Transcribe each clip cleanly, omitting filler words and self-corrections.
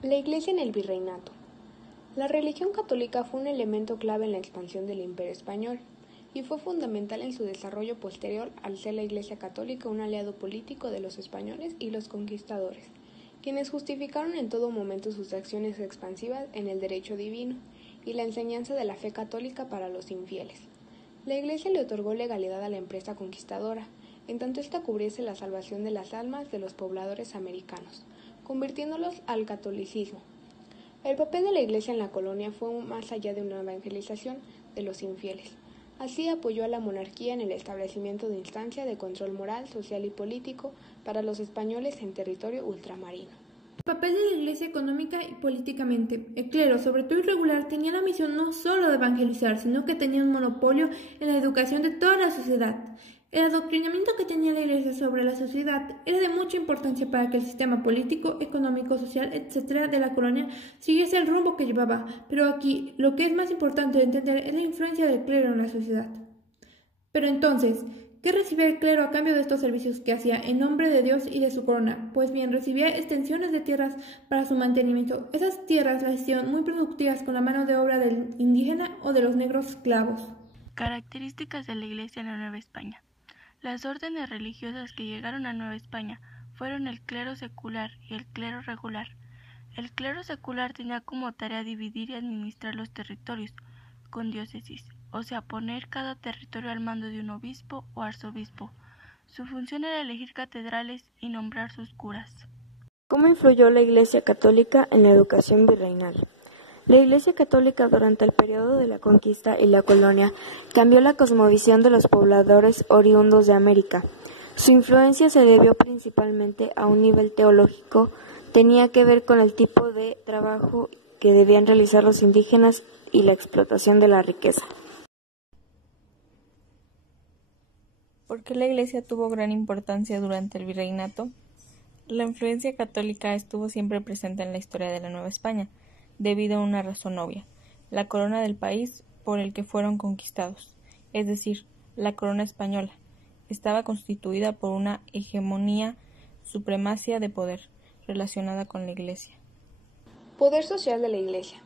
La Iglesia en el Virreinato. La religión católica fue un elemento clave en la expansión del Imperio español y fue fundamental en su desarrollo posterior al ser la Iglesia católica un aliado político de los españoles y los conquistadores, quienes justificaron en todo momento sus acciones expansivas en el derecho divino y la enseñanza de la fe católica para los infieles. La Iglesia le otorgó legalidad a la empresa conquistadora, en tanto ésta cubriese la salvación de las almas de los pobladores americanos, convirtiéndolos al catolicismo. El papel de la Iglesia en la colonia fue más allá de una evangelización de los infieles. Así apoyó a la monarquía en el establecimiento de instancias de control moral, social y político para los españoles en territorio ultramarino. El papel de la Iglesia económica y políticamente. El clero, sobre todo irregular, tenía la misión no solo de evangelizar, sino que tenía un monopolio en la educación de toda la sociedad. El adoctrinamiento que tenía la Iglesia sobre la sociedad era de mucha importancia para que el sistema político, económico, social, etc. de la colonia siguiese el rumbo que llevaba, pero aquí lo que es más importante de entender es la influencia del clero en la sociedad. Pero entonces, ¿qué recibía el clero a cambio de estos servicios que hacía en nombre de Dios y de su corona? Pues bien, recibía extensiones de tierras para su mantenimiento. Esas tierras las hicieron muy productivas con la mano de obra del indígena o de los negros esclavos. Características de la Iglesia en la Nueva España. Las órdenes religiosas que llegaron a Nueva España fueron el clero secular y el clero regular. El clero secular tenía como tarea dividir y administrar los territorios con diócesis, o sea, poner cada territorio al mando de un obispo o arzobispo. Su función era elegir catedrales y nombrar sus curas. ¿Cómo influyó la Iglesia católica en la educación virreinal? La Iglesia católica durante el periodo de la conquista y la colonia cambió la cosmovisión de los pobladores oriundos de América. Su influencia se debió principalmente a un nivel teológico, tenía que ver con el tipo de trabajo que debían realizar los indígenas y la explotación de la riqueza. ¿Por qué la Iglesia tuvo gran importancia durante el virreinato? La influencia católica estuvo siempre presente en la historia de la Nueva España, debido a una razón obvia, la corona del país por el que fueron conquistados, es decir, la corona española, estaba constituida por una hegemonía, supremacía de poder, relacionada con la Iglesia. Poder social de la Iglesia.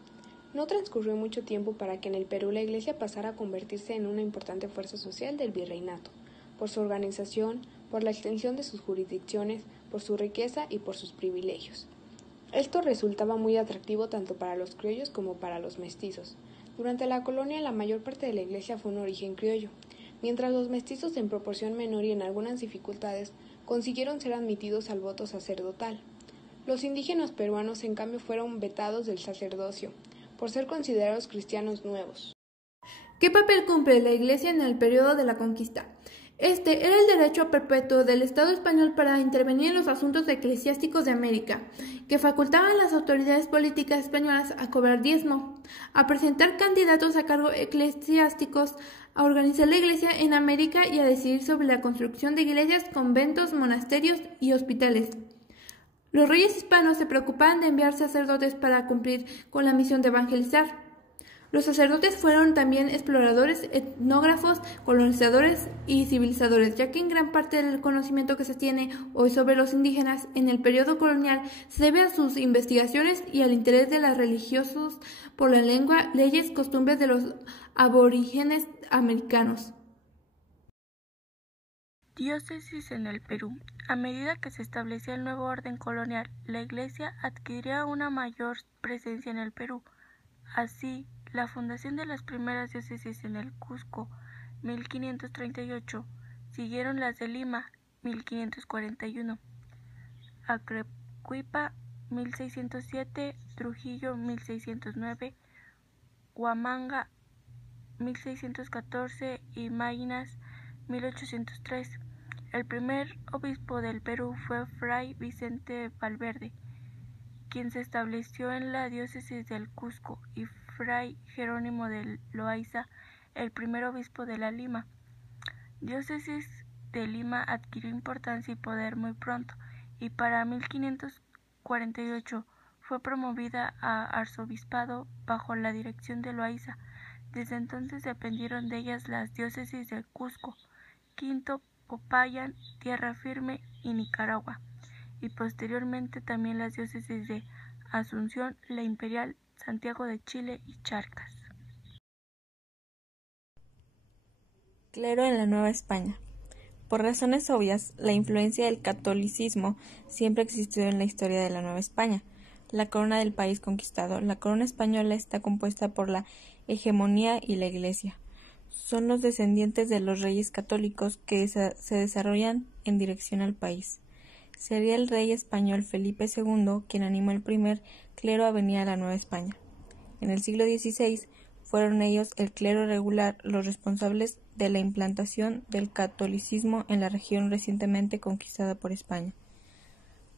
No transcurrió mucho tiempo para que en el Perú la Iglesia pasara a convertirse en una importante fuerza social del virreinato, por su organización, por la extensión de sus jurisdicciones, por su riqueza y por sus privilegios. Esto resultaba muy atractivo tanto para los criollos como para los mestizos. Durante la colonia la mayor parte de la Iglesia fue un origen criollo, mientras los mestizos en proporción menor y en algunas dificultades consiguieron ser admitidos al voto sacerdotal. Los indígenas peruanos en cambio fueron vetados del sacerdocio, por ser considerados cristianos nuevos. ¿Qué papel cumple la Iglesia en el periodo de la conquista? Este era el derecho perpetuo del Estado español para intervenir en los asuntos eclesiásticos de América, que facultaban a las autoridades políticas españolas a cobrar diezmo, a presentar candidatos a cargos eclesiásticos, a organizar la Iglesia en América y a decidir sobre la construcción de iglesias, conventos, monasterios y hospitales. Los reyes hispanos se preocupaban de enviar sacerdotes para cumplir con la misión de evangelizar. Los sacerdotes fueron también exploradores, etnógrafos, colonizadores y civilizadores, ya que en gran parte del conocimiento que se tiene hoy sobre los indígenas en el periodo colonial se debe a sus investigaciones y al interés de los religiosos por la lengua, leyes, costumbres de los aborígenes americanos. Diócesis en el Perú. A medida que se establecía el nuevo orden colonial, la Iglesia adquiría una mayor presencia en el Perú. Así, la fundación de las primeras diócesis en el Cusco, 1538, siguieron las de Lima, 1541, Arequipa, 1607, Trujillo, 1609, Huamanga, 1614 y Maynas, 1803. El primer obispo del Perú fue Fray Vicente Valverde, quien se estableció en la diócesis del Cusco, y Fray Jerónimo de Loaiza, el primer obispo de la Lima. Diócesis de Lima adquirió importancia y poder muy pronto, y para 1548 fue promovida a arzobispado bajo la dirección de Loaiza. Desde entonces dependieron de ellas las diócesis de Cusco, Quinto, Popayán, Tierra Firme y Nicaragua, y posteriormente también las diócesis de Asunción, La Imperial, Santiago de Chile y Charcas. Clero en la Nueva España. Por razones obvias, la influencia del catolicismo siempre existió en la historia de la Nueva España, la corona del país conquistado. La corona española está compuesta por la hegemonía y la Iglesia. Son los descendientes de los reyes católicos que se desarrollan en dirección al país. Sería el rey español Felipe II quien animó el primer clero a venir a la Nueva España. En el siglo XVI fueron ellos, el clero regular, los responsables de la implantación del catolicismo en la región recientemente conquistada por España.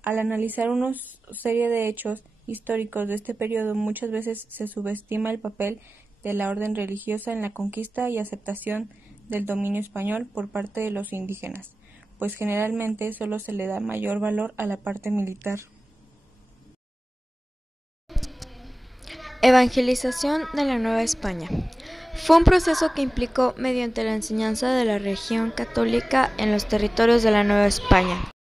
Al analizar una serie de hechos históricos de este periodo, muchas veces se subestima el papel de la orden religiosa en la conquista y aceptación del dominio español por parte de los indígenas, pues generalmente solo se le da mayor valor a la parte militar. Evangelización de la Nueva España. Fue un proceso que implicó mediante la enseñanza de la religión católica en los territorios de la Nueva España.